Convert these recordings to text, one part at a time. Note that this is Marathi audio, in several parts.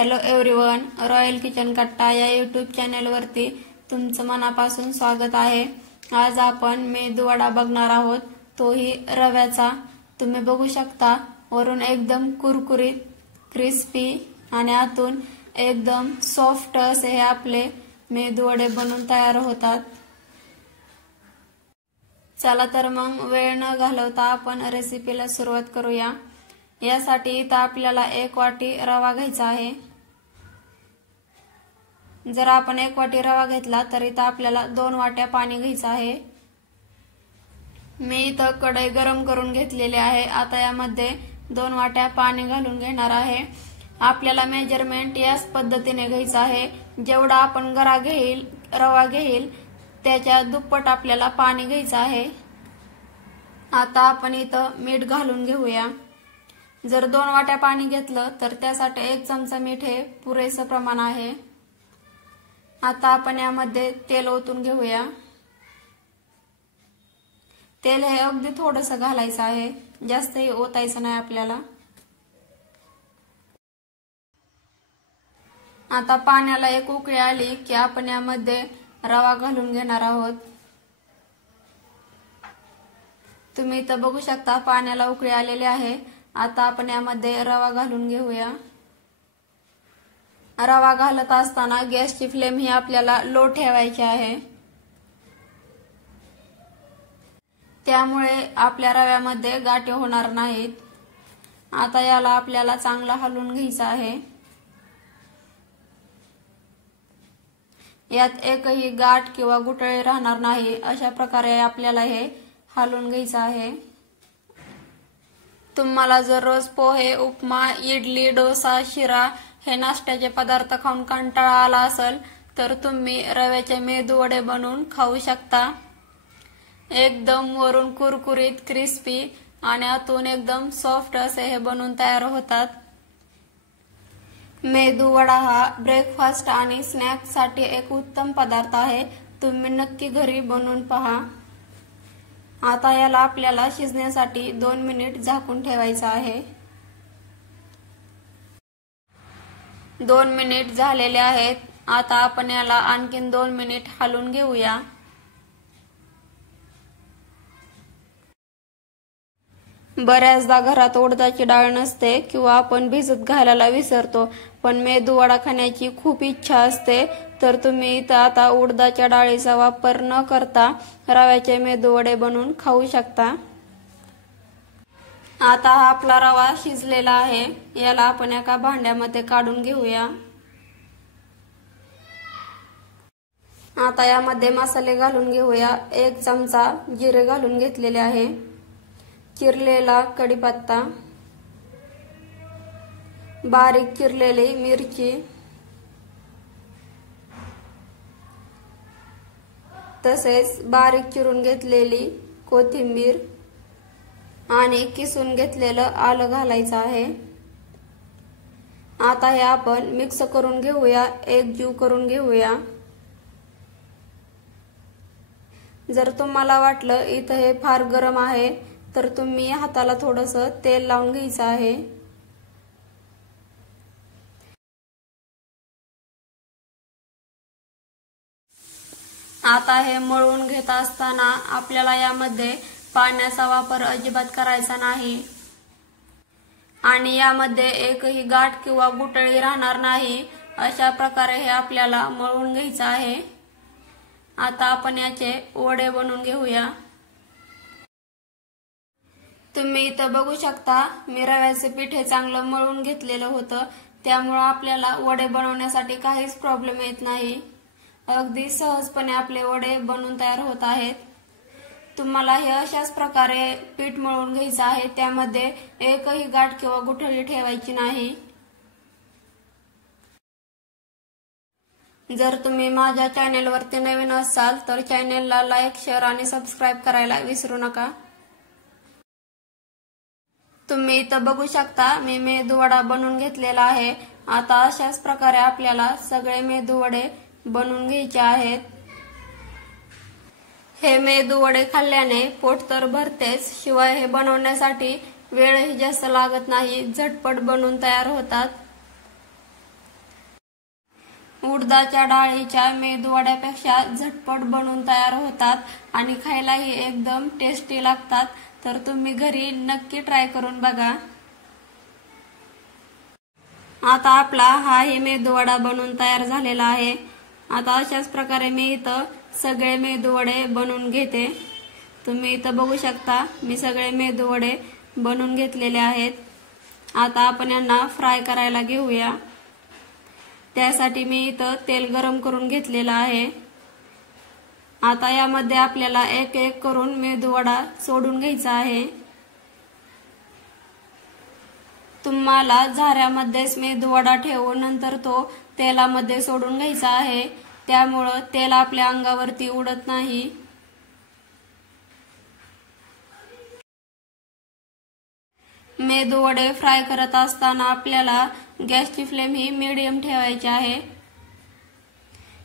हॅलो एव्हरीवन, रॉयल किचन कट्टा या यूट्यूब चॅनलवरती तुमचं मनापासून स्वागत आहे। आज आपण मेदू वडा बघणार आहोत, तोही रव्याचा। तुम्ही बघू शकता वरून एकदम कुरकुरीत क्रिस्पी आणि आतून एकदम सॉफ्ट असे हे आपले मेदू वडे बनून तयार होतात। चला तर मग वेळ न घालवता आपण रेसिपीला सुरुवात करूया। यासाठी इथं आपल्याला 1 वाटी रवा घ्यायचा आहे। जर आपण 1 वाटी रवा घेतला तर इथं आपल्याला 2 वाट्या पाणी घ्यायचं आहे। मी इथं कढई गरम करून घेतलेली आहे। आता यामध्ये 2 वाट्या पाणी घालून घेणार आहे। आपल्याला मेजरमेंट याच पद्धतीने घ्यायचं आहे। जेवढा आपण रवा घेईल त्याच्या दुप्पट आपल्याला पाणी घ्यायचं आहे। आता आपण इथं मीठ घालून घेऊया। जर 2 वाट्या पाणी घेतलं तर त्यासाठी 1 चमचा मीठ हे पुरेसं प्रमाण आहे। आता आपण यामध्ये तेल ओतून घेऊया। तेल हे अगदी थोडंसं घालायचं आहे, जास्तही ओतायचं नाही आपल्याला। आता पाण्याला एक उकळी आली की आपण यामध्ये रवा घालून घेणार आहोत। तुम्ही इथं बघू शकता पाण्याला उकळी आलेली आहे। आता आपण यामध्ये रवा घालून घेऊया। रवा घालत असताना गॅसची फ्लेम ही आपल्याला लो ठेवायची आहे, त्यामुळे आपल्या रव्यामध्ये गाठी होणार नाहीत। आता याला आपल्याला चांगला हलवून घ्यायचं आहे। यात एकही गाठ किंवा गुठळी राहणार नाही, अशा प्रकारे आपल्याला हे हलवून घ्यायचं आहे। तुम्हाला जर रोज पोहे, उपमा, इडली, डोसा, शिरा हे नाश्त्याचे पदार्थ खाऊन कंटाळा आला असेल तर तुम्ही रव्याचे मेदू वडे बनवून खाऊ शकता। एकदम वरून कुरकुरीत क्रिस्पी आणि आतून एकदम सॉफ्ट असे हे बनवून तयार होतात। मेदू वडा हा ब्रेकफास्ट आणि स्नॅक साठी एक उत्तम पदार्थ आहे। तुम्ही नक्की घरी बनवून पहा। आता याला आपल्याला शिजण्यासाठी 2 मिनिट झाकून ठेवायचं आहे। 2 मिनिट झालेले आहेत। आता आपण याला आणखीन 2 मिनिट हलवून घेऊया। बऱ्याचदा घरात उडदाची डाळ नसते किंवा आपण भिजत घालायला विसरतो, पण मेदू वडा खाण्याची खूप इच्छा असते। तर तुम्ही इथं आता उडदाच्या डाळीचा वापर न करता रव्याचे मेदू वडे बनवून खाऊ शकता। आता हा आपला रवा शिजलेला आहे। याला आपण एका भांड्यामध्ये काढून घेऊया। आता यामध्ये मसाले घालून घेऊया। 1 चमचा जिरे घालून घेतलेले आहे, चिरलेला कढीपत्ता, बारीक चिरलेली मिरची, तसेच बारीक चिरून घेतलेली कोथिंबीर आणि किसून घेतलेलं आलं घालायचं आहे। आता हे आपण मिक्स करून घेऊया, एकजीव करून घेऊया। जर तुम्हाला वाटलं इथं हे फार गरम आहे तर तुम्ही हाताला थोडंसं तेल लावून घ्यायचं आहे। आता हे मळून घेत असताना आपल्याला यामध्ये पाण्याचा वापर अजिबात करायचा नाही आणि यामध्ये एकही गाठ किंवा गुठळी राहणार नाही, अशा प्रकारे हे आपल्याला मळून घ्यायचं आहे। आता आपण याचे वडे बनवून घेऊया। तुम्ही इथं बघू शकता मी रव्याचे पीठ हे चांगलं मळून घेतलेलं होतं, त्यामुळे आपल्याला वडे बनवण्यासाठी काहीच प्रॉब्लेम येत नाही। अगदी सहजपणे आपले वडे बनवून तयार होत आहेत। तुम्हाला हे अशाच प्रकारे पीठ मळून घ्यायचं आहे, त्यामध्ये एकही गाठ किंवा गुठळी ठेवायची नाही। जर तुम्ही माझ्या चॅनेलवरती नवीन असाल तर चॅनेलला लाईक, शेअर आणि सबस्क्राईब करायला विसरू नका। तुम्ही इथं बघू शकता मी मेदू वडा बनवून घेतलेला आहे। आता अशाच प्रकारे आपल्याला सगळे मेदू वडे बनवून घ्यायचे आहेत। हे मेदू वडे खाल्ल्याने पोट तर भरतेच, शिवाय हे बनवण्यासाठी वेळही जास्त लागत नाही, झटपट बनवून तयार होतात। उडदाच्या डाळीच्या मेदूवड्यापेक्षा झटपट बनून तयार होतात आणि खायलाही एकदम टेस्टी लागतात। तर तुम्ही घरी नक्की ट्राय करून बघा। आता आपला हा मेदूवडा बनून तयार झालेला आहे। आता अशाच प्रकारे मी इथं सगळे मेदूवडे बनवून घेते। तुम्ही इथं बघू शकता मी सगळे मेदूवडे बनवून घेतलेले आहेत। आता आपण यांना फ्राय करायला घेऊया। त्यासाठी मी इथं तेल गरम करून घेतलेलं आहे। आता यामध्ये आपल्याला एक एक करून मेदूवडा सोडून घ्यायचा आहे। तुम्हाला झाऱ्यामध्येच मेदूवडा ठेवून नंतर तो तेलामध्ये सोडून घ्यायचा आहे, त्यामुळे तेल आपल्या अंगावरती उडत नाही। मेदूवडे फ्राय करत असताना आपल्याला गॅसची फ्लेम ही मीडियम ठेवायची आहे।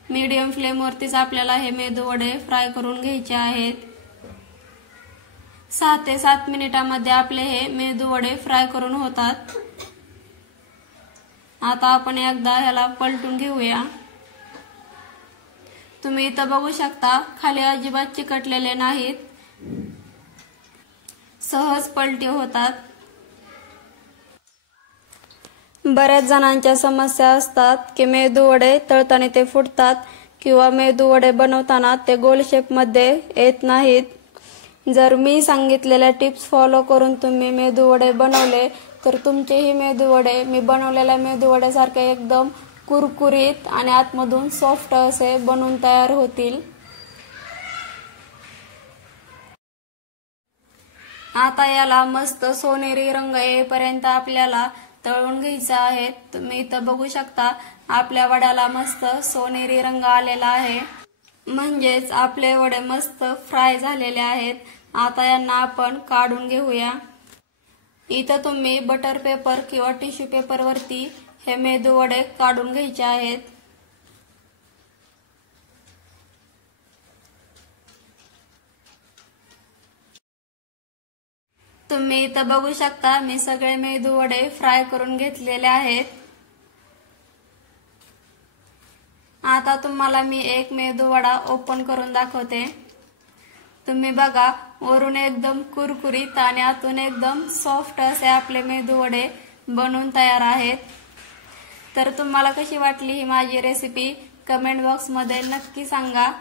मीडियम फ्लेमवरतीच आपल्याला हे मेदूवडे फ्राय करून घ्यायचे आहेत। 6 ते 7 मिनिटांमध्ये आपले हे मेदूवडे फ्राय करून होतात। आता आपण एकदा ह्याला पलटून घेऊया। तुम्ही इथं बघू शकता खाली अजिबात चिकटलेले नाहीत, सहज पलटी होतात। बऱ्याच जणांच्या समस्या असतात की मेदूवडे तळताना ते फुटतात किंवा मेदूवडे बनवताना ते गोल शेप मध्ये येत नाहीत। जर मी सांगितलेल्या टिप्स फॉलो करून तुम्ही मेदूवडे बनवले तर तुमचेही मेदूवडे मी बनवलेल्या मेदूवड्यासारखे एकदम कुरकुरीत आणि आतमधून सॉफ्ट असे बनून तयार होतील। आता याला मस्त सोनेरी रंग येईपर्यंत आपल्याला तळून घ्यायचा आहे। तुम्ही इथं बघू शकता आपल्या वड्याला मस्त सोनेरी रंग आलेला आहे, म्हणजेच आपले वडे मस्त फ्राय झालेले आहेत। आता यांना आपण काढून घेऊया। इथं तुम्ही बटर पेपर किंवा टिश्यू पेपर वरती हे मेदूवडे काढून घ्यायचे आहेत। तुम्ही इथं बघू शकता मी सगळे मेदूवडे फ्राय करून घेतलेले आहेत। आता तुम्हाला मी एक मेदूवडा ओपन करून दाखवते। तुम्ही बघा वरून एकदम कुरकुरीत आणि आतून एकदम सॉफ्ट असे आपले मेदूवडे बनून तयार आहेत। तर तुम्हाला कशी वाटली ही माझी रेसिपी कमेंट बॉक्स मध्ये नक्की सांगा।